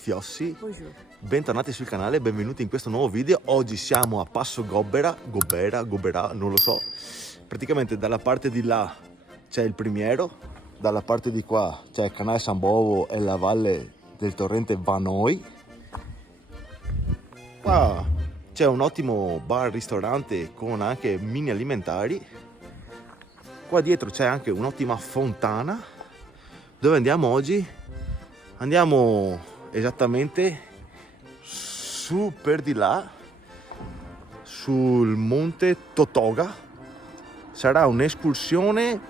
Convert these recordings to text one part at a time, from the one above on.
Fiossi, bentornati sul canale, benvenuti in questo nuovo video. Oggi siamo a Passo Gobbera, non lo so. Praticamente dalla parte di là c'è il Primiero, dalla parte di qua c'è il canale San Bovo e la valle del torrente Vanoi. Qua c'è un ottimo bar-ristorante con anche mini alimentari. Qua dietro c'è anche un'ottima fontana. Dove andiamo oggi? Andiamo esattamente su per di là, sul monte Totoga. Sarà un'escursione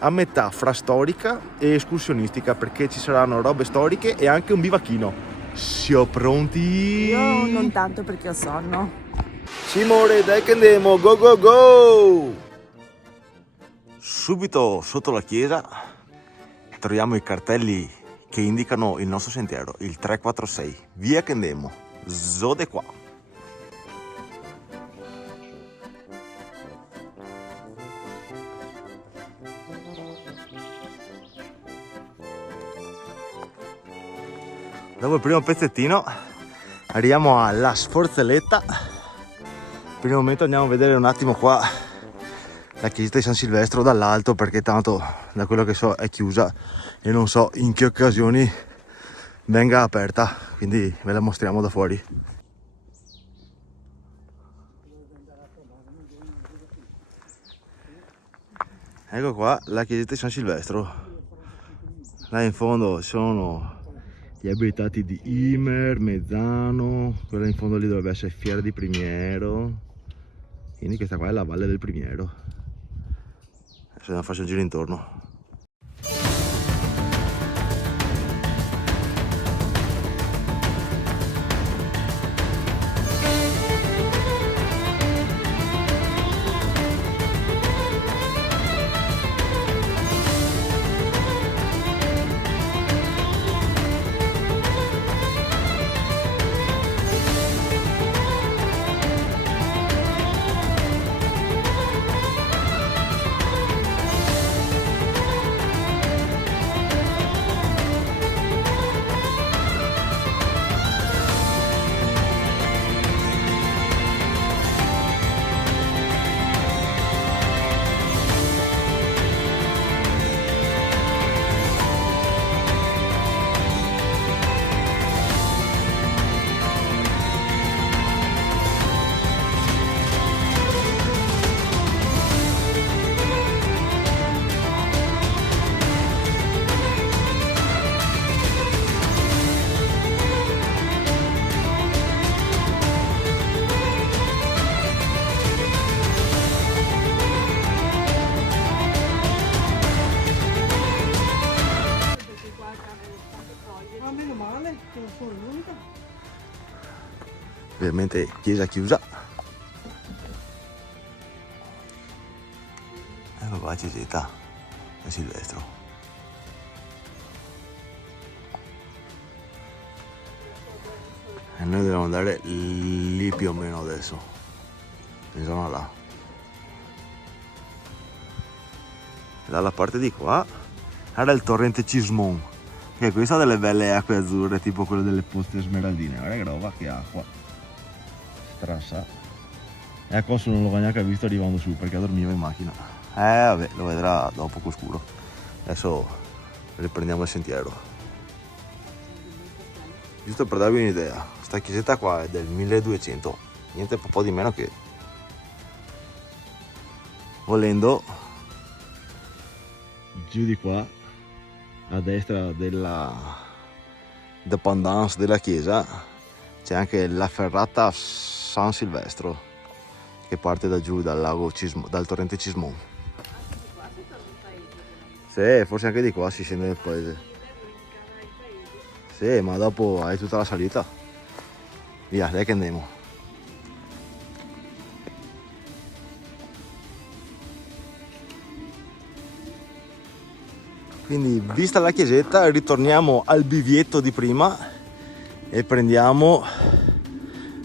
a metà fra storica e escursionistica, perché ci saranno robe storiche e anche un bivacchino. Siamo pronti? Io non tanto perché ho sonno. Simone, dai che andiamo, go go go! Subito sotto la chiesa troviamo i cartelli che indicano il nostro sentiero, il 346, via che andiamo, zode qua. Dopo il primo pezzettino arriviamo alla Sforzelletta. Per il momento andiamo a vedere un attimo qua la chiesa di San Silvestro dall'alto, perché tanto da quello che so è chiusa e non so in che occasioni venga aperta, quindi ve la mostriamo da fuori. Ecco qua la chiesa di San Silvestro. Là in fondo sono gli abitati di Imer, Mezzano, quella in fondo lì dovrebbe essere Fiera di Primiero, quindi questa qua è la Valle del Primiero. Adesso andiamo a farci un giro intorno. Ovviamente chiesa chiusa. Ecco qua Ceseta e Silvestro. E noi dobbiamo andare lì più o meno adesso, in zona là. Dalla parte di qua era il torrente Cismon, che questa ha delle belle acque azzurre, tipo quelle delle pozze smeraldine. Guarda che roba, che acqua strassa. E a Cosso non l'ho neanche visto arrivando su, perché dormiva in macchina. Vabbè, lo vedrà dopo con scuro. Adesso riprendiamo il sentiero. Giusto per darvi un'idea, sta chiesetta qua è del 1200, niente un po' di meno che, volendo, giù di qua a destra della dépendance della chiesa c'è anche la ferrata San Silvestro che parte da giù dal lago dal torrente Cismon. Sì, forse anche di qua si scende nel paese. Sì, ma dopo hai tutta la salita. Via, dai che andiamo. Quindi, vista la chiesetta, ritorniamo al bivietto di prima e prendiamo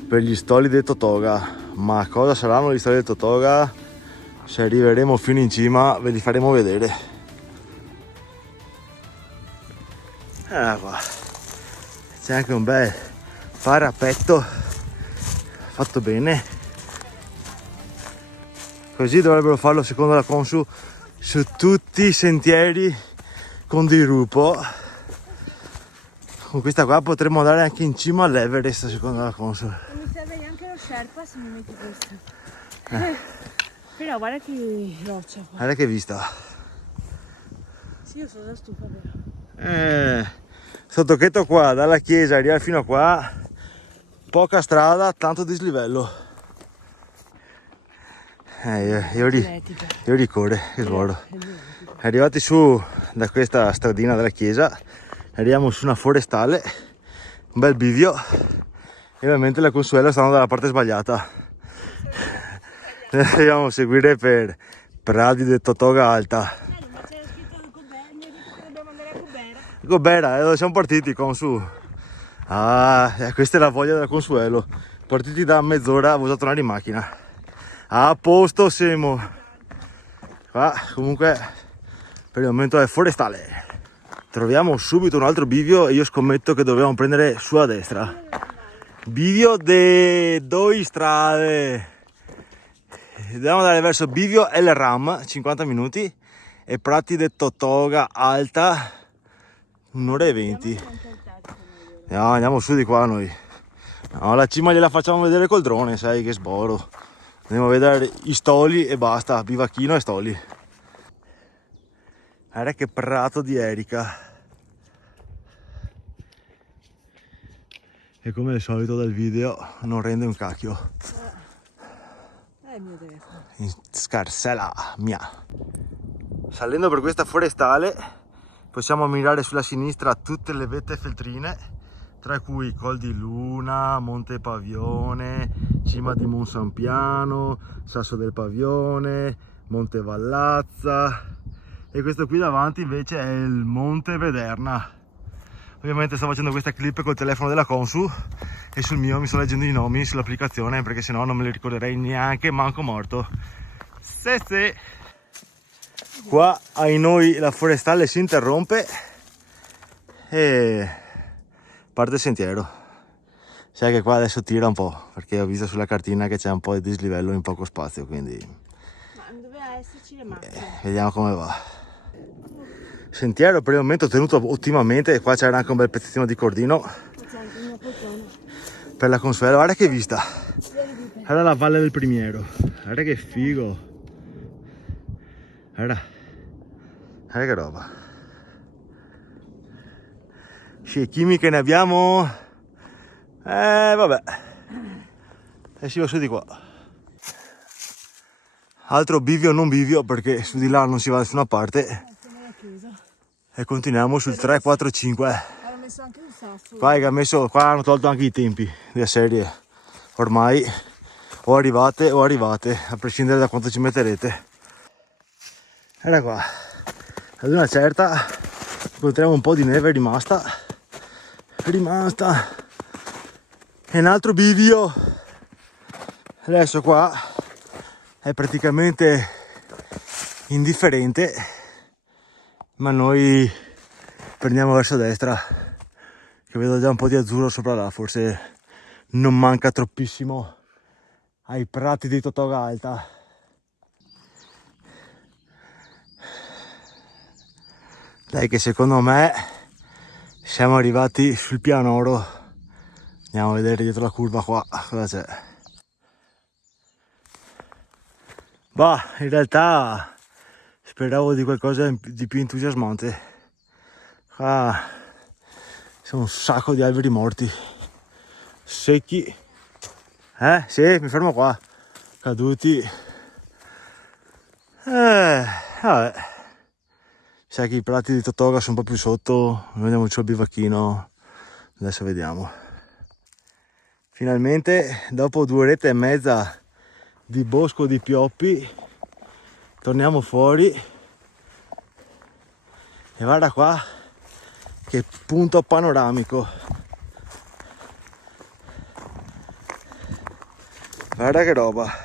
per gli stoli del Totoga. Ma cosa saranno gli stoli del Totoga? Se arriveremo fino in cima ve li faremo vedere. Qua c'è anche un bel parapetto fatto bene, così dovrebbero farlo secondo la Consul su tutti i sentieri con dirupo. Con questa qua potremmo andare anche in cima all'Everest secondo la Consul. Mi serve neanche lo Sherpa se mi metti questo. Però guarda che roccia qua. Guarda che vista. Sì, io sono già stufa, vero? Sto tocchetto qua dalla chiesa arrivare fino a qua, poca strada, tanto dislivello. Io ricorre, che sbordo. Arrivati su da questa stradina della chiesa, arriviamo su una forestale, un bel bivio, e ovviamente la Consuelo stanno dalla parte sbagliata. Dobbiamo seguire per Prati del Totoga Alta. Ma c'era scritto Gobera, mi ha detto che dobbiamo andare a Gobera. Gobera, dove siamo partiti, Consu? Questa è la voglia della Consuelo. Partiti da mezz'ora, avevo già tornare in macchina. A posto siamo. Qua comunque per il momento è forestale. Troviamo subito un altro bivio e io scommetto che dobbiamo prendere su a destra. Bivio de due strade. Dobbiamo andare verso Bivio El Ram, 50 minuti, e Prati del Totoga Alta, 1 ora e 20. No, andiamo su di qua noi. No, la cima gliela facciamo vedere col drone, sai che sboro. Andiamo a vedere i stoli e basta, bivacchino e stoli. Guarda che prato di Erika. E come al solito dal video non rende un cacchio. Il mio telefono. In scarsella mia. Salendo per questa forestale possiamo ammirare sulla sinistra tutte le vette feltrine, tra cui Col di Luna, Monte Pavione, Cima di Monsampiano, Sasso del Pavione, Monte Vallazza, e questo qui davanti invece è il Monte Vederna. Ovviamente sto facendo questa clip col telefono della Consul e sul mio mi sto leggendo i nomi sull'applicazione, perché sennò non me li ricorderei neanche manco morto. Sì. Qua ai noi la forestale si interrompe e parte il sentiero. Sai che qua adesso tira un po', perché ho visto sulla cartina che c'è un po' di dislivello in poco spazio, quindi Ma doveva esserci le macchine. vediamo come va. Sentiero per il momento tenuto ottimamente, qua c'era anche un bel pezzettino di cordino C'è anche una poltrona. per la Consuelo. Guarda che vista, guarda la Valle del Primiero, guarda che figo, guarda che roba. Scechimi che ne abbiamo, vabbè, e si va su di qua. Altro bivio non bivio, perché su di là non si va da nessuna parte. E continuiamo sul 345. Hanno messo anche un sasso. Qua hanno tolto anche i tempi della serie. Ormai o arrivate, a prescindere da quanto ci metterete. Era qua. Ad una certa incontriamo un po' di neve rimasta. E un altro bivio. Adesso qua è praticamente indifferente, ma noi prendiamo verso destra, che vedo già un po' di azzurro sopra là, forse non manca troppissimo ai Prati di Totoga Alta. Dai che secondo me siamo arrivati sul pianoro. Andiamo a vedere dietro la curva qua cosa c'è. Bah, in realtà speravo di qualcosa di più entusiasmante. Qua sono un sacco di alberi morti, secchi. Sì, mi fermo qua. Caduti. Vabbè. Sai che i prati di Totoga sono un po' più sotto. Noi andiamo giù al bivacchino. Adesso vediamo. Finalmente, dopo 2 orette e mezza di bosco di pioppi, torniamo fuori. E guarda qua che punto panoramico. Guarda che roba.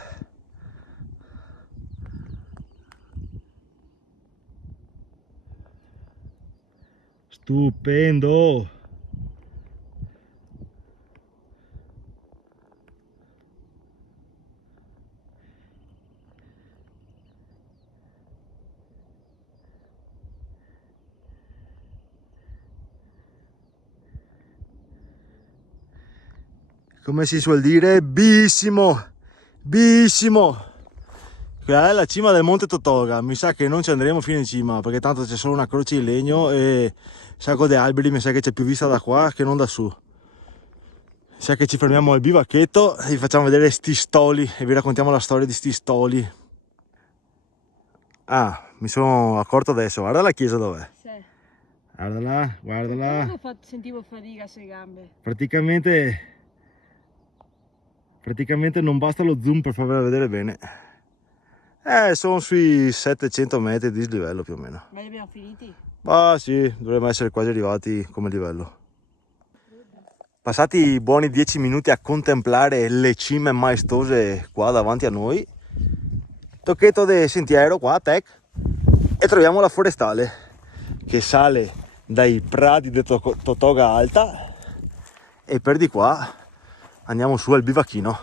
Stupendo. Come si suol dire, bellissimo, bellissimo. Quella è la cima del Monte Totoga. Mi sa che non ci andremo fino in cima perché tanto c'è solo una croce in legno e un sacco di alberi. Mi sa che c'è più vista da qua che non da su. Mi sa che ci fermiamo al bivacchetto e vi facciamo vedere sti stoli e vi raccontiamo la storia di sti stoli. Ah, mi sono accorto adesso. Guarda la chiesa dov'è. Sì. Guardala, guardala. Sentivo fatica sulle gambe. Praticamente non basta lo zoom per farvela vedere bene. Sono sui 700 metri di dislivello più o meno. Ma li abbiamo finiti? Ah sì, dovremmo essere quasi arrivati come livello. Passati i buoni 10 minuti a contemplare le cime maestose qua davanti a noi, tocchetto del sentiero qua, tec, e troviamo la forestale che sale dai prati di Totoga Alta e per di qua andiamo su al bivacchino.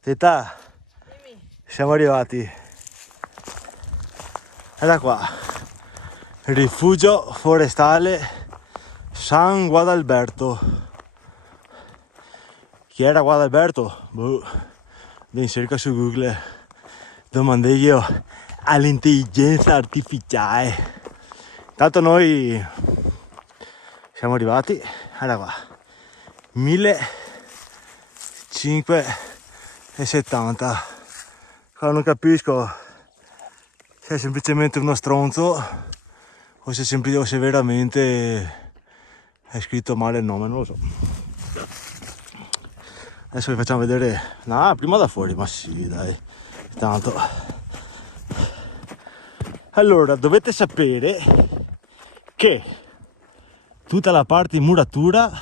Teta, siamo arrivati. E da qua, rifugio forestale San Guadalberto. Chi era Guadalberto? Boh, in cerca su Google. Domandai io all'intelligenza artificiale. Intanto noi siamo arrivati, guarda qua, 1570. Qua non capisco se è semplicemente uno stronzo o se veramente è scritto male il nome, non lo so. Adesso vi facciamo vedere. No, prima da fuori, ma sì, dai. Tanto. Allora, dovete sapere che tutta la parte in muratura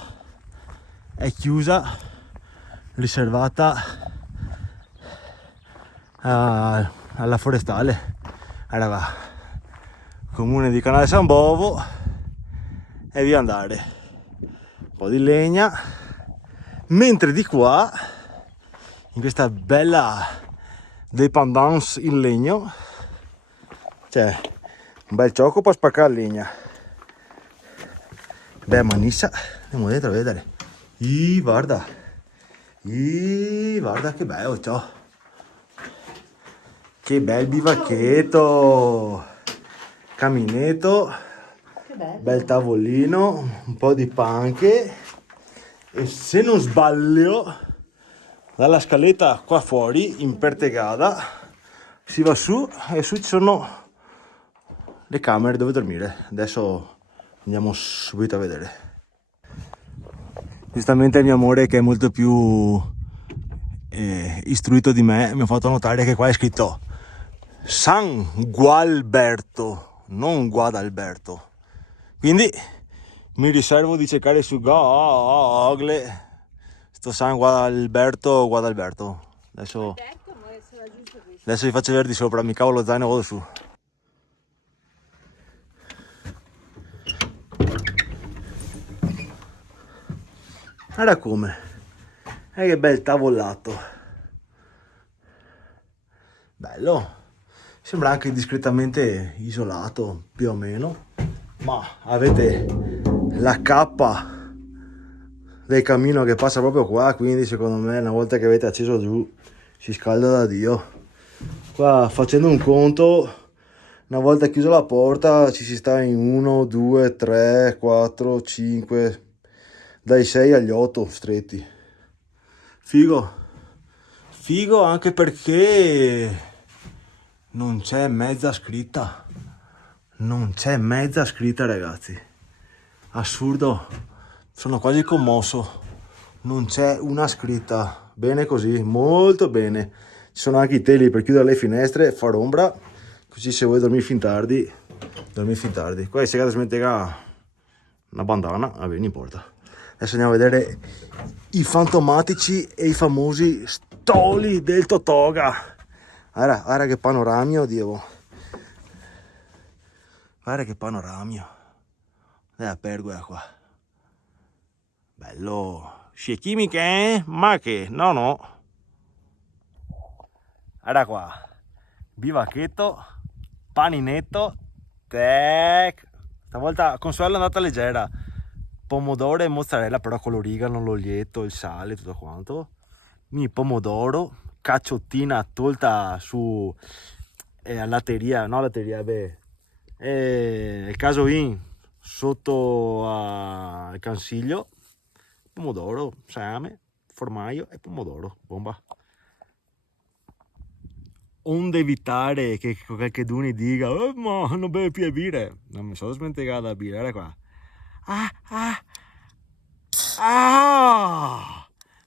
è chiusa, riservata alla forestale. Allora, comune di Canale San Bovo e via andare. Un po' di legna, mentre di qua, in questa bella dépendance in legno, c'è un bel gioco per spaccare legna. Beh, manissa, andiamo dentro a vedere. Guarda che bello, ciao. Che bel bivacchetto, caminetto, Che bello. bel tavolino, un po' di panche e se non sbaglio dalla scaletta qua fuori in pertegada si va su e su ci sono le camere dove dormire. Adesso andiamo subito a vedere. Giustamente il mio amore, che è molto più istruito di me, mi ha fatto notare che qua è scritto San Gualberto, non Guadalberto. Quindi mi riservo di cercare su Google sto San Guadalberto. Adesso vi faccio vedere di sopra, mi cavo lo zaino e vado su. Guarda come, che bel tavolato, bello. Sembra anche discretamente isolato, più o meno, ma avete la cappa del cammino che passa proprio qua, quindi secondo me una volta che avete acceso giù si scalda da Dio. Qua facendo un conto, una volta chiusa la porta ci si sta in 1, 2, 3, 4, 5, dai 6 agli 8 stretti. Figo. Figo anche perché non c'è mezza scritta. Non c'è mezza scritta, ragazzi. Assurdo. Sono quasi commosso. Non c'è una scritta. Bene così, molto bene. Ci sono anche i teli per chiudere le finestre, far ombra. Così se vuoi dormire fin tardi, dormi fin tardi. Qua è segata smettega una bandana, vabbè, non importa. Adesso andiamo a vedere i fantomatici e i famosi stoli del Totoga. Guarda che panoramio, Dio. Guarda che panoramio. La pergola qua. Bello. Scie chimiche, eh? Ma che? No. Guarda qua. Bivacchetto. Paninetto. Tac. Stavolta Consuelo è andata leggera. Pomodoro e mozzarella, però con l'origano, l'olietto, il sale, tutto quanto. Quindi pomodoro, cacciottina tolta su all'atteria, no latteria, il casoin sotto al Cansiglio, pomodoro, salame, formaggio e pomodoro, bomba. Onde evitare che qualcuno dica, oh, ma non beve più a birra. Non mi sono smentegato da birra, era qua.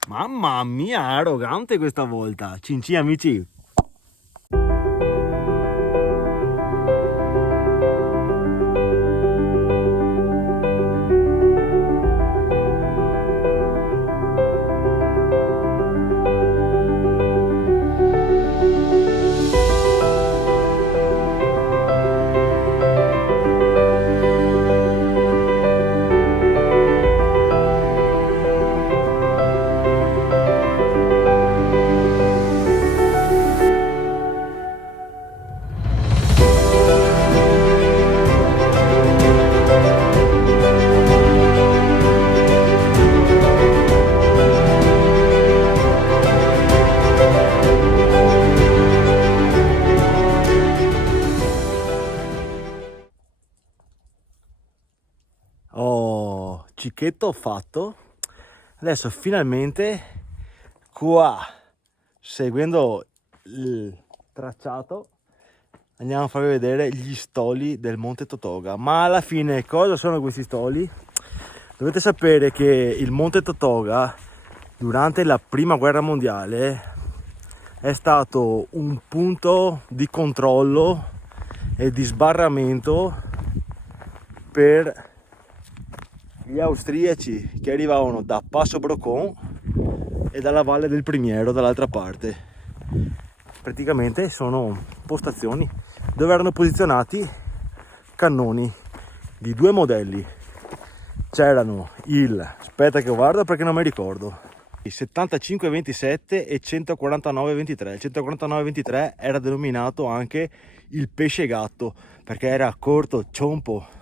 Mamma mia, arrogante questa volta. Cinci amici. Cicchetto fatto. Adesso finalmente qua, seguendo il tracciato, andiamo a farvi vedere gli stoli del Monte Totoga. Ma alla fine cosa sono questi stoli? Dovete sapere che il Monte Totoga durante la prima guerra mondiale è stato un punto di controllo e di sbarramento per gli austriaci che arrivavano da Passo Brocon e dalla Valle del Primiero dall'altra parte. Praticamente sono postazioni dove erano posizionati cannoni di due modelli. C'erano aspetta che guardo perché non mi ricordo, il 75-27 e 149-23. Il 149-23 era denominato anche il pesce gatto perché era corto, ciompo.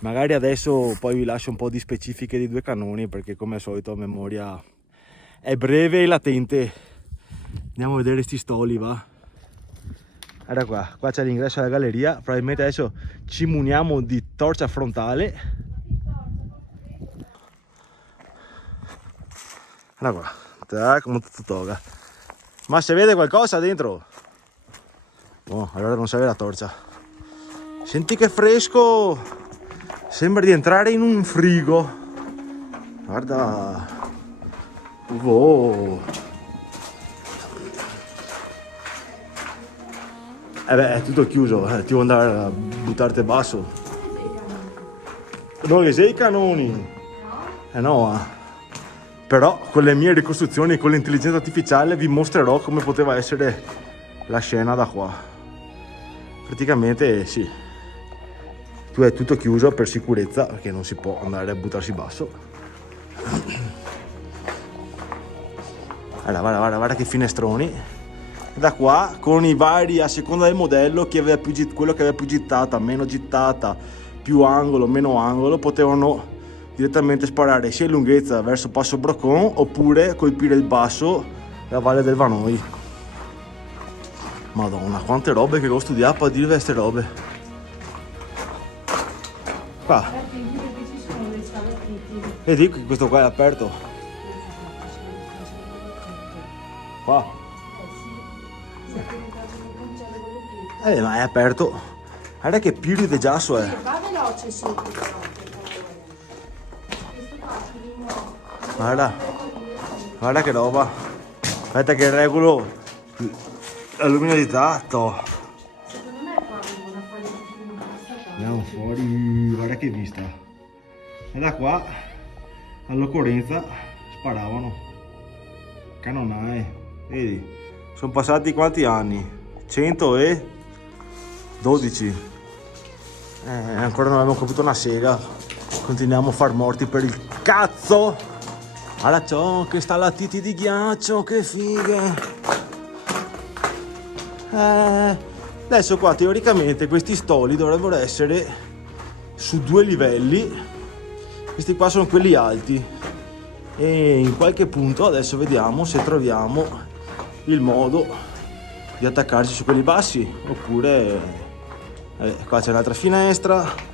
Magari adesso poi vi lascio un po' di specifiche dei due cannoni perché come al solito a memoria è breve e latente. Andiamo a vedere sti stoli, va. Guarda qua c'è l'ingresso alla galleria. Probabilmente adesso ci muniamo di torcia frontale. Guarda qua, tac, Monte Totoga. Ma se vede qualcosa dentro? Oh, allora non serve la torcia. Senti che fresco! Sembra di entrare in un frigo. Guarda. Wow. È tutto chiuso, ti vuoi andare a buttarti basso? Dove sei i canoni? No. Però con le mie ricostruzioni con l'intelligenza artificiale vi mostrerò come poteva essere la scena da qua. Praticamente sì. Tu è tutto chiuso per sicurezza perché non si può andare a buttarsi basso. Guarda che finestroni. Da qua con i vari, a seconda del modello, chi aveva quello che aveva più gittata, meno gittata, più angolo, meno angolo, potevano direttamente sparare sia in lunghezza verso Passo Brocon oppure colpire il basso, la Valle del Vanoi. Madonna, quante robe che ho studiato a dire queste robe. Qua. Vedi che questo qua è aperto. Qua. Ma è aperto. Guarda che più di giasso è. Va veloce su. Guarda che roba. Aspetta che regolo la luminosità. Secondo me qua vengono a fare il Andiamo fuori, guarda che vista. E da qua all'occorrenza sparavano. Canonaie. Vedi, sono passati quanti anni? 112. Ancora non abbiamo capito una sega. Continuiamo a far morti per il cazzo. Allora ciò che stalattiti di ghiaccio, che fighe. Adesso qua teoricamente questi stoli dovrebbero essere su 2 livelli. Questi qua sono quelli alti. E in qualche punto adesso vediamo se troviamo il modo di attaccarci su quelli bassi. Oppure qua c'è un'altra finestra.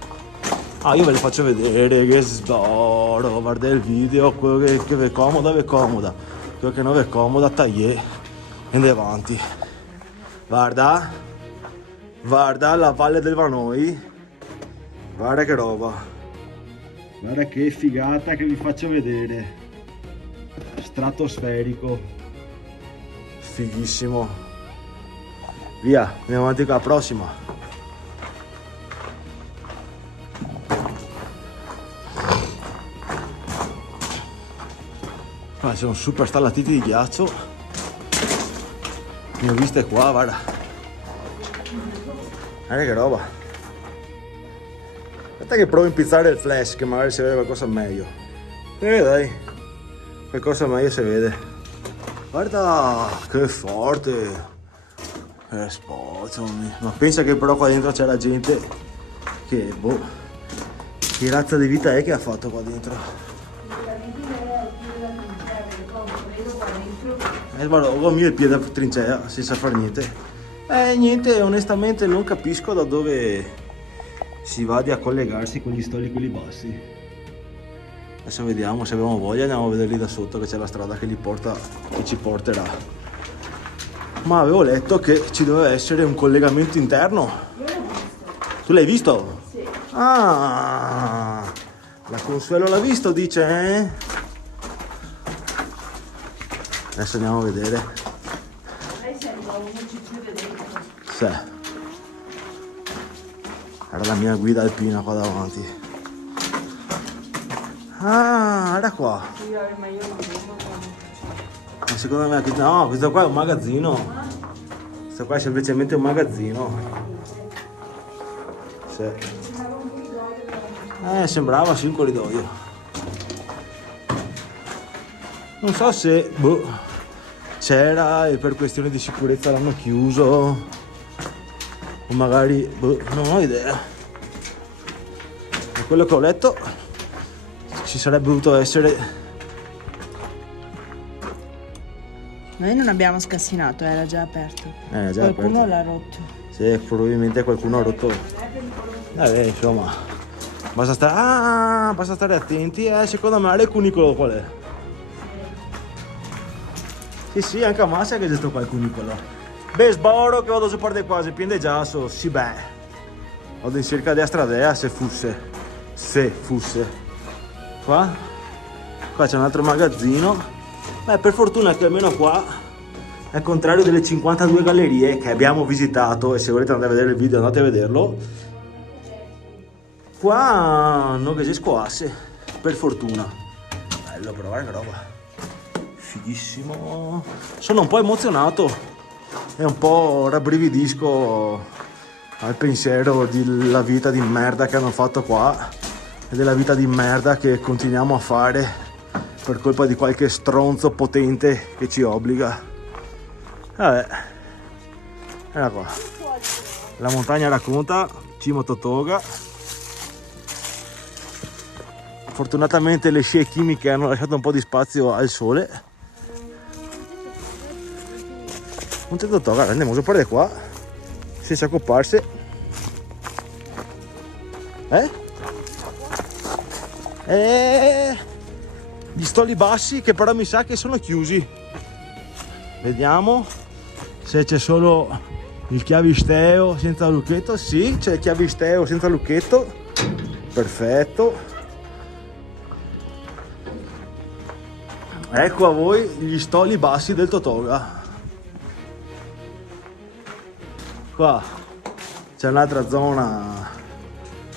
Io ve le faccio vedere che sboro, guarda il video, quello che vi è comoda, quello che non vi è comoda, tagliè e andiamo avanti. Guarda la Valle del Vanoi, guarda che roba, guarda che figata che vi faccio vedere, stratosferico, fighissimo. Via, andiamo avanti con la prossima. Qua sono super stalattiti di ghiaccio. Ne ho viste qua, guarda. Guarda che roba. Aspetta che provo a impizzare il flash, che magari si vede qualcosa meglio. Dai, qualcosa meglio si vede. Guarda, che forte. Che spot. Ma pensa che però qua dentro c'è la gente che, che razza di vita è che ha fatto qua dentro? Guarda mio il piede a trincea senza far niente. Niente, onestamente non capisco da dove si vada a collegarsi con gli stoli quelli bassi. Adesso vediamo, se abbiamo voglia andiamo a vederli da sotto, che c'è la strada che ci porterà. Ma avevo letto che ci doveva essere un collegamento interno. Io l'ho visto. Tu l'hai visto? Sì. La Consuelo l'ha visto, dice, Adesso andiamo a vedere. Lei sembra uno ci chiude dentro. Sì. Era la mia guida alpina qua davanti. Era qua. Ma io non vedo. Ma secondo me no, questo qua è un magazzino. Questo qua è semplicemente un magazzino. Sì. Sembrava sì un corridoio. Non so se c'era e per questioni di sicurezza l'hanno chiuso o magari non ho idea. Da quello che ho letto ci sarebbe dovuto essere. Noi non abbiamo scassinato, era già aperto. Già Qualcuno aperto. l'ha rotto. Sì, probabilmente qualcuno ha rotto. Insomma, basta stare attenti. Secondo me il cunicolo qual è? Sì, anche a massa che c'è sto qua il cunicolo. Sboro che vado su parte qua, se piende già so, sì vado in cerca di Astradea se fosse. Qua c'è un altro magazzino. Per fortuna che almeno qua, al contrario delle 52 gallerie che abbiamo visitato, e se volete andare a vedere il video andate a vederlo, qua non che si scoasse, per fortuna. Bello, però guarda che roba. Fighissimo. Sono un po' emozionato e un po' rabbrividisco al pensiero della vita di merda che hanno fatto qua e della vita di merda che continuiamo a fare per colpa di qualche stronzo potente che ci obbliga. Ecco qua. La montagna racconta, Cimo Totoga. Fortunatamente le scie chimiche hanno lasciato un po' di spazio al sole. Monte Totoga, andiamo a parlare qua senza accopparsi. Gli stoli bassi che però mi sa che sono chiusi. Vediamo se c'è solo il chiavisteo senza lucchetto. Sì, c'è il chiavisteo senza lucchetto. Perfetto. Ecco a voi gli stoli bassi del Totoga. Qua c'è un'altra zona,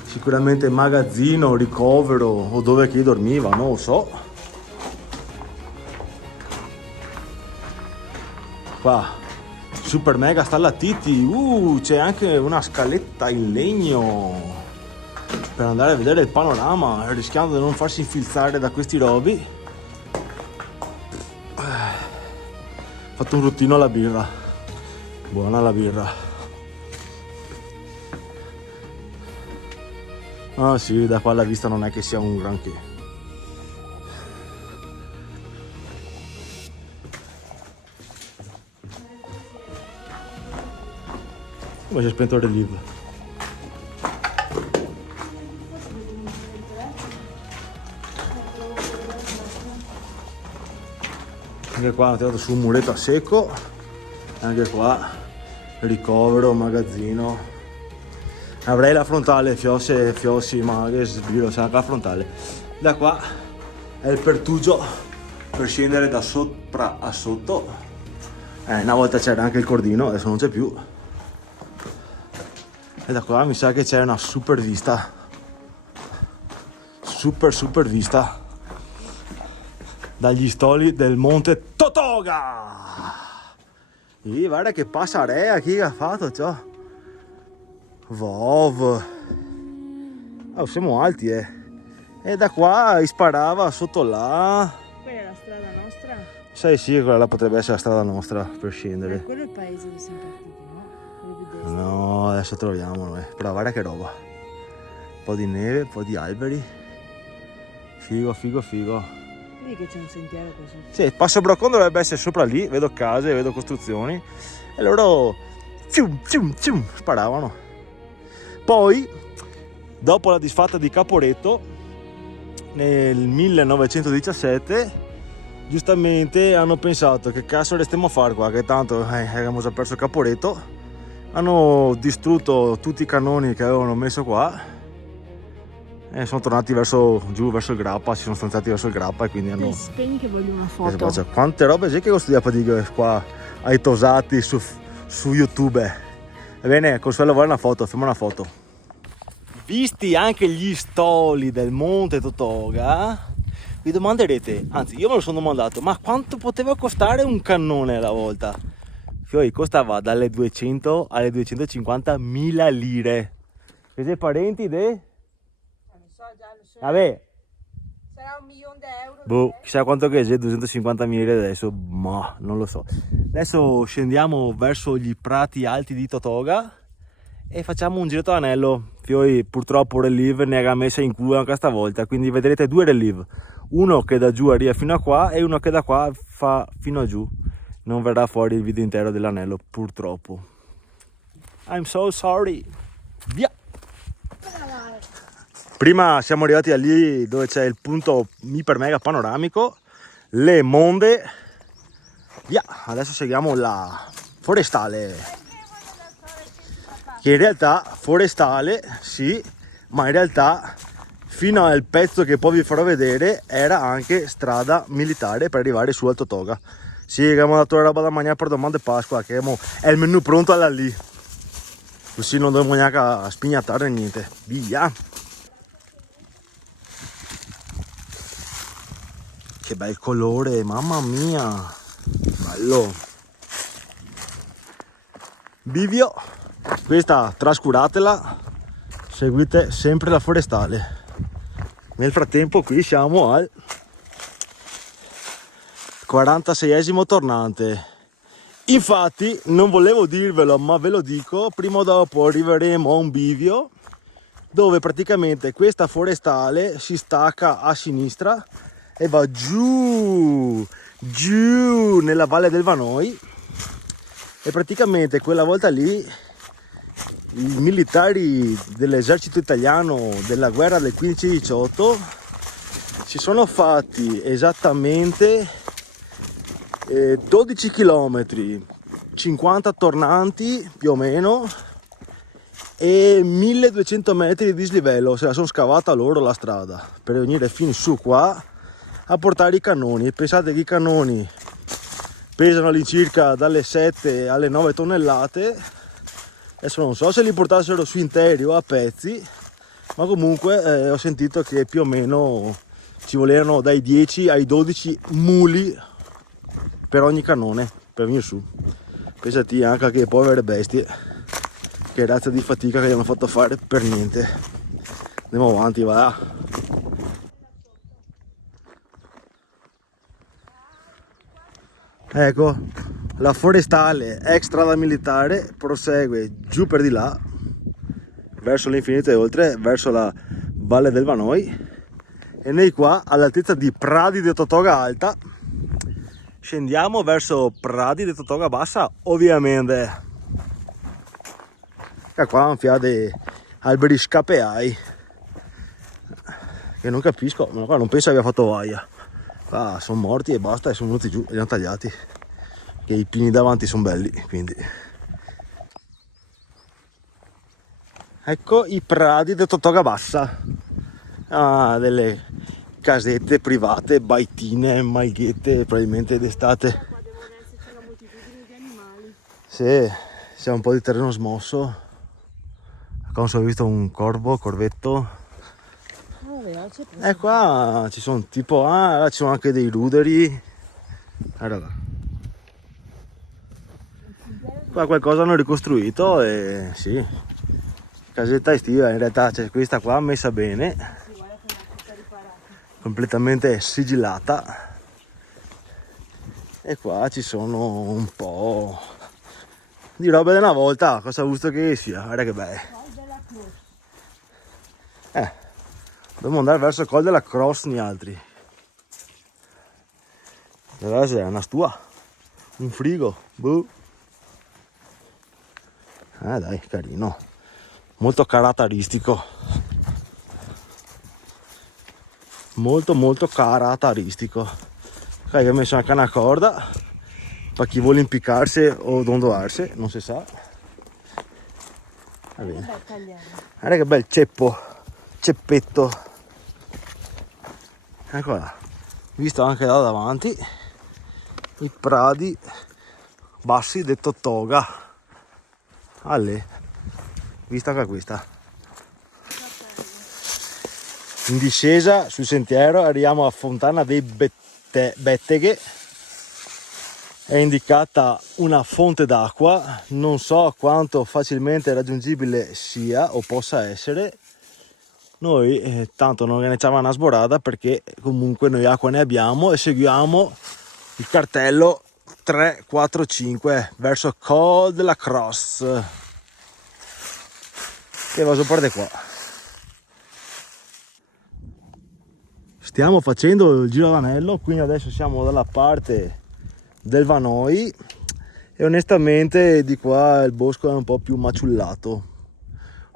sicuramente magazzino, ricovero o dove chi dormiva, non lo so. Qua super mega stalactiti, c'è anche una scaletta in legno per andare a vedere il panorama, rischiando di non farsi infilzare da questi robi. Ho fatto un ruttino alla birra, buona la birra. Ah sì, da qua la vista non è che sia un granché. Come si è spento il relieve? Anche qua hanno tirato su un muretto a secco. Anche qua ricovero, magazzino. Avrei la frontale, fiossi, ma che sbiro, c'è anche la frontale. Da qua è il pertugio per scendere da sopra a sotto. Una volta c'era anche il cordino, adesso non c'è più. E da qua mi sa che c'è una super vista. Super vista. Dagli stoli del monte Totoga. E guarda che passarea chi ha fatto ciò. Vov. Oh, siamo alti, E da qua sparava sotto là. Quella è la strada nostra? Sì, quella là potrebbe essere la strada nostra per scendere. Quello è il paese dove siamo partiti, no? Quello più destra. No, adesso troviamo noi. Però guarda che roba. Un po' di neve, un po' di alberi. Figo. Vedi che c'è un sentiero qua sotto? Sì, Passo Brocon dovrebbe essere sopra lì. Vedo case, vedo costruzioni. E loro cium, sparavano. Poi, dopo la disfatta di Caporetto, nel 1917, giustamente hanno pensato che cazzo restiamo a fare qua, che tanto abbiamo già perso Caporetto. Hanno distrutto tutti i cannoni che avevano messo qua e sono tornati giù verso il Grappa, si sono stanziati verso il Grappa e quindi hanno... Spegni che voglio una foto. Quante robe c'è che ho studiato qua ai tosati su YouTube. Ebbene, Consuelo vuole una foto, fermo una foto. Visti anche gli stoli del monte Totoga, vi domanderete, anzi io me lo sono domandato, ma quanto poteva costare un cannone alla volta? Fiori, costava dalle 200 alle 250.000 lire. Siete parenti de? Non so, già lo so. Vabbè. Sarà 1.000.000 di euro. Boh, chissà quanto che è 250.000 lire adesso, ma non lo so. Adesso scendiamo verso gli prati alti di Totoga e facciamo un giretto all'anello. Fiori, purtroppo relieve ne ha messa in culo anche stavolta, quindi vedrete due relieve. Uno che da giù arriva fino a qua e uno che da qua fa fino a giù. Non verrà fuori il video intero dell'anello, purtroppo. I'm so sorry. Via! Prima siamo arrivati a lì dove c'è il punto iper mega panoramico, le Monde. Via, adesso seguiamo la forestale. Che in realtà forestale, sì, ma in realtà fino al pezzo che poi vi farò vedere era anche strada militare per arrivare su al Totoga. Sì, abbiamo dato la roba da mangiare per domani di Pasqua, che è il menù pronto alla lì. Così non dobbiamo neanche spignattare niente. Via! Che bel colore, mamma mia! Bello! Bivio, questa trascuratela, seguite sempre la forestale. Nel frattempo qui siamo al 46esimo tornante Infatti non volevo dirvelo, ma ve lo dico, prima o dopo arriveremo a un bivio dove praticamente questa forestale si stacca a sinistra e va giù nella valle del Vanoi, e praticamente quella volta lì i militari dell'esercito italiano della guerra del 15-18 si sono fatti esattamente 12 km, 50 tornanti più o meno, e 1200 metri di dislivello. Se la sono scavata loro la strada per venire fin su qua a portare i cannoni. E pensate che i cannoni pesano all'incirca dalle 7 alle 9 tonnellate. Adesso non so se li portassero su interi o a pezzi, ma comunque ho sentito che più o meno ci volevano dai 10 ai 12 muli per ogni cannone per venire su. Pensati anche che povere bestie, che razza di fatica che gli hanno fatto fare per niente. Andiamo avanti, va. Ecco, la forestale ex strada militare prosegue giù per di là verso l'infinito e oltre, verso la valle del Vanoi, e noi qua all'altezza di Pradi di Totoga Alta scendiamo verso Pradi di Totoga Bassa, ovviamente. E qua un fiato di alberi scapeai che non capisco, ma qua non penso abbia fatto vaia. Qua sono morti e basta, e sono venuti giù e li hanno tagliati, che i pini davanti sono belli, quindi. Ecco i pradi di Totoga Bassa, delle casette private, baitine, malghette, probabilmente d'estate. Qua devono esserci una moltitudine di animali. Sì, c'è un po' di terreno smosso. Qua ho visto un corvetto. E qua ci sono tipo, ci sono anche dei ruderi. Guarda. Qua qualcosa hanno ricostruito, e sì, casetta estiva, in realtà c'è questa qua messa bene, completamente sigillata, e qua ci sono un po' di roba della volta, cosa ha visto che sia, guarda che bello. Dobbiamo andare verso il Col della Croce, ni altri. Deve essere una stua, un frigo, boh. Dai, carino, molto caratteristico, molto caratteristico. Che ho messo anche una corda per chi vuole impiccarsi o dondolarsi, non si sa. Va bene. Guarda che bel ceppetto. Eccola, visto anche da davanti i pradi bassi di Totoga. Alle, vista anche questa. In discesa sul sentiero arriviamo a Fontana dei Betteghe. È indicata una fonte d'acqua, non so quanto facilmente raggiungibile sia o possa essere. Noi tanto non ne c'è una sborada, perché comunque noi acqua ne abbiamo, e seguiamo il cartello 345 verso Col della Croce, che va sopra di qua. Stiamo facendo il giro d'anello, quindi adesso siamo dalla parte del Vanoi, e onestamente di qua il bosco è un po' più maciullato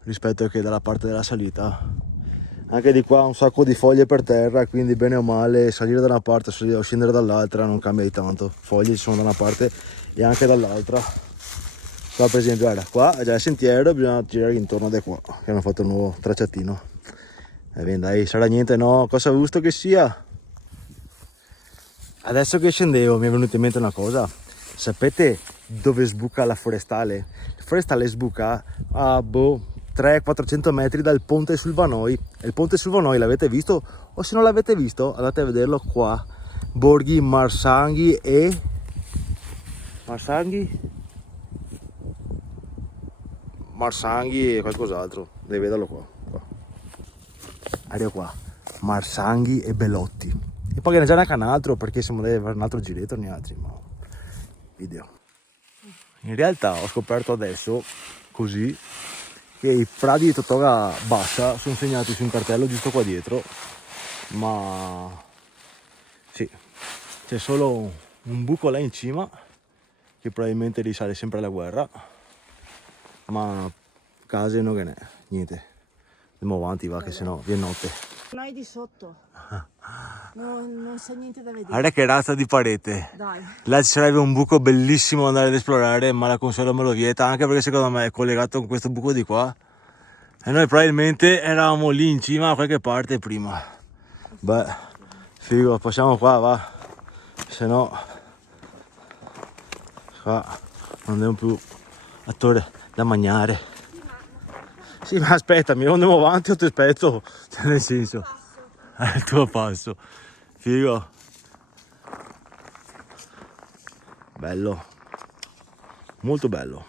rispetto che dalla parte della salita. Anche di qua un sacco di foglie per terra, quindi bene o male salire da una parte o scendere dall'altra non cambia di tanto. Foglie ci sono da una parte e anche dall'altra. Qua per esempio, guarda, qua è già il sentiero, bisogna girare intorno da qua, che hanno fatto un nuovo tracciatino. E bene, dai, sarà niente, no? Cosa gusto che sia. Adesso che scendevo mi è venuta in mente una cosa. Sapete dove sbuca la forestale? La forestale sbuca a 300-400 metri dal ponte sul Vanoi. E il ponte sul Vanoi l'avete visto? O se non l'avete visto andate a vederlo qua. Borghi Marsanghi e qualcos'altro. Devi vederlo qua. Arrivo qua, Marsanghi e Belotti. E poi ne c'è anche un altro, perché siamo andati a fare un altro giretto, ne altri, ma video. In realtà ho scoperto adesso, così, che i prati di Totoga Bassa sono segnati su un cartello giusto qua dietro, ma sì, c'è solo un buco là in cima che probabilmente risale sempre alla guerra, ma case non che ne, niente. Andiamo avanti, va, che sennò viene notte. Non hai di sotto. Non c'è niente da vedere. Guarda che razza di parete. Dai. Là ci sarebbe un buco bellissimo da andare ad esplorare, ma la console me lo vieta, anche perché secondo me è collegato con questo buco di qua. E noi probabilmente eravamo lì in cima a qualche parte prima. Beh, figo, passiamo qua, va. Se no, qua non abbiamo più attore da mangiare. Sì, ma aspettami, andiamo avanti o ti aspetto? Cioè, nel senso, è il tuo passo. Figo. Bello. Molto bello.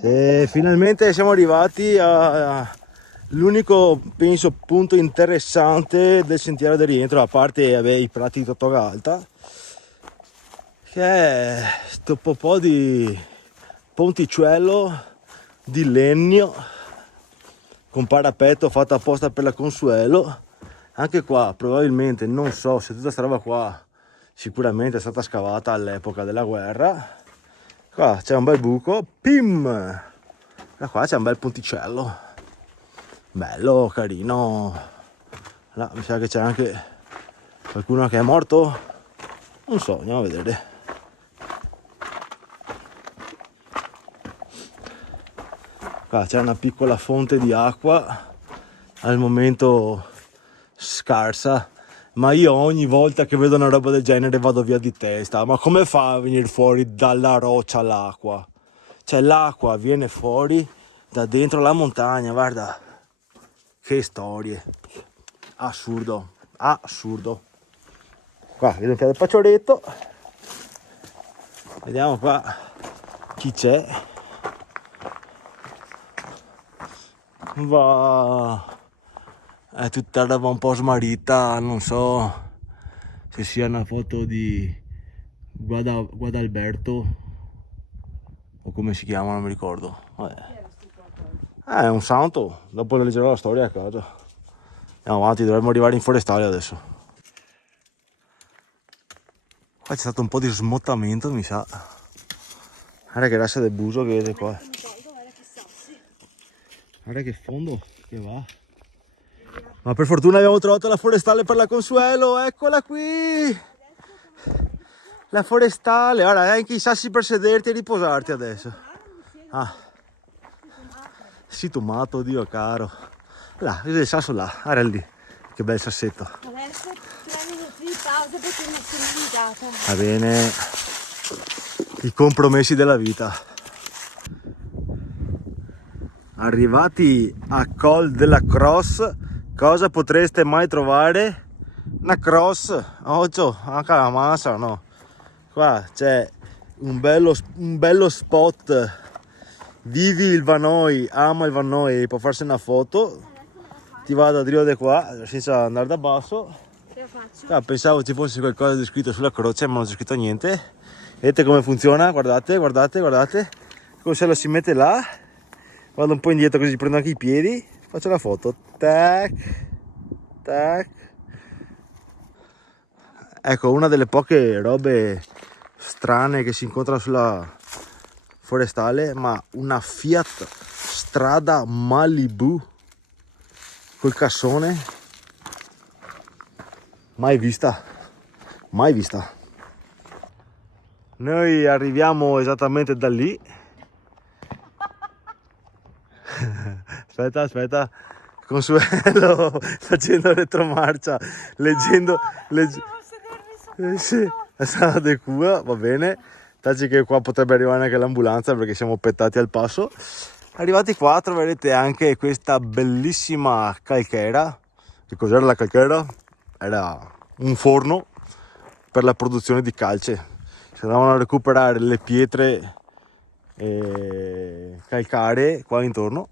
E finalmente siamo arrivati all'unico, penso, punto interessante del sentiero del rientro, a parte i prati di Totoga Alta, che è sto po' di ponticello di legno con parapetto fatto apposta per la Consuelo. Anche qua probabilmente, non so se tutta questa roba qua sicuramente è stata scavata all'epoca della guerra. Qua c'è un bel buco, pim! Da qua c'è un bel ponticello, bello, carino. Là mi sa che c'è anche qualcuno che è morto, non so, andiamo a vedere. Qua c'è una piccola fonte di acqua, al momento scarsa, ma io ogni volta che vedo una roba del genere vado via di testa. Ma come fa a venire fuori dalla roccia l'acqua? Cioè l'acqua viene fuori da dentro la montagna, guarda. Che storie. Assurdo, assurdo. Qua vedo un piede del paccioretto. Vediamo qua chi c'è. Va. È tutta roba un po' smarrita, non so se sia una foto di Guadalberto o come si chiama, non mi ricordo. Vabbè. È un santo, dopo leggerò la storia a casa. Andiamo avanti, dovremmo arrivare in forestale adesso. Qua c'è stato un po' di smottamento, mi sa. Guarda che razza del buso che vedete qua. Guarda che fondo che va. Ma per fortuna abbiamo trovato la forestale per la Consuelo, eccola qui! La forestale, guarda, hai anche i sassi per sederti e riposarti adesso. Ah, sì, tomato, Dio caro. Là, il sasso là, guarda lì, che bel sassetto. Adesso 3 minuti di pausa perché mi sono guidata. Va bene, i compromessi della vita. Arrivati a Col della Cross, cosa potreste mai trovare? Una cross, occhio, anche la massa, no? Qua c'è un bello spot. Vivi il Vanoi, ama il Vanoi, può farsi una foto. Ti vado a dire di qua, senza andare da basso. Pensavo ci fosse qualcosa di scritto sulla croce, ma non c'è scritto niente. Vedete come funziona? Guardate, guardate, guardate. Come se lo si mette là. Vado un po' indietro così prendo anche i piedi. Faccio la foto. Tac, tac. Ecco, una delle poche robe strane che si incontra sulla forestale, ma una Fiat Strada Malibu col cassone, mai vista, mai vista. Noi arriviamo esattamente da lì. Aspetta, Consuelo facendo retromarcia, leggendo sì, la strada del cua, va bene. Tacci che qua potrebbe arrivare anche l'ambulanza perché siamo pettati al passo. Arrivati qua troverete anche questa bellissima calchera. Che cos'era la calchera? Era un forno per la produzione di calce. Si andavano a recuperare le pietre calcaree qua intorno,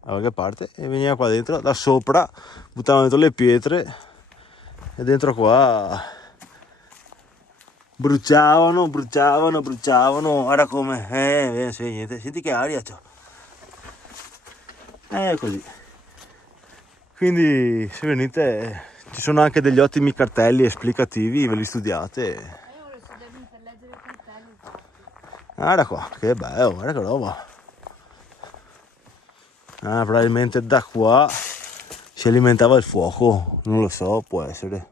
da qualche parte, e veniva qua dentro, da sopra buttavano dentro le pietre e dentro qua bruciavano. Guarda come, sì, niente, senti che aria c'ho. Così. Quindi se venite, ci sono anche degli ottimi cartelli esplicativi, ve li studiate. Io voglio studiarmi per leggere i cartelli. Guarda qua, che bello, guarda che roba. Probabilmente da qua si alimentava il fuoco, non lo so, può essere.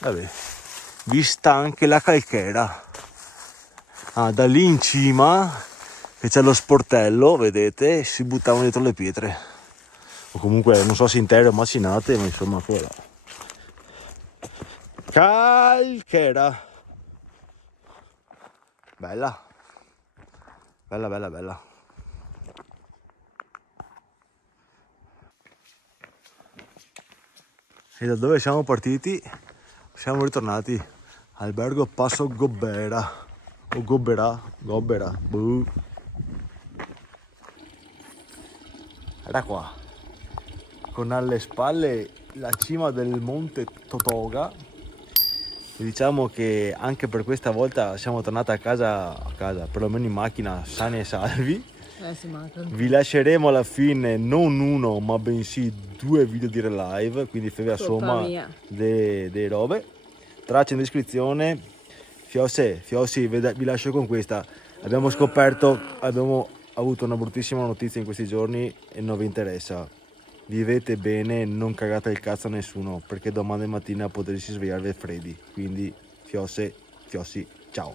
Vabbè, vista anche la calchera. Da lì in cima, che c'è lo sportello, vedete, si buttavano dietro le pietre. O comunque, non so se intero immaginate, ma insomma, quella. Calchera. Bella. E da dove siamo partiti? Siamo ritornati. Albergo Passo Gobbera. O Gobbera. Boh. Era qua. Con alle spalle la cima del monte Totoga. E diciamo che anche per questa volta siamo tornati a casa, perlomeno in macchina, sani e salvi. Si mancano. Vi lasceremo alla fine non uno ma bensì 2 video di live, quindi fai la somma dei robe. Traccia in descrizione. Fiossi, vi lascio con questa. Abbiamo avuto una bruttissima notizia in questi giorni e non vi interessa. Vivete bene, non cagate il cazzo a nessuno, perché domani mattina potreste svegliarvi freddi. Quindi Fiossi, ciao.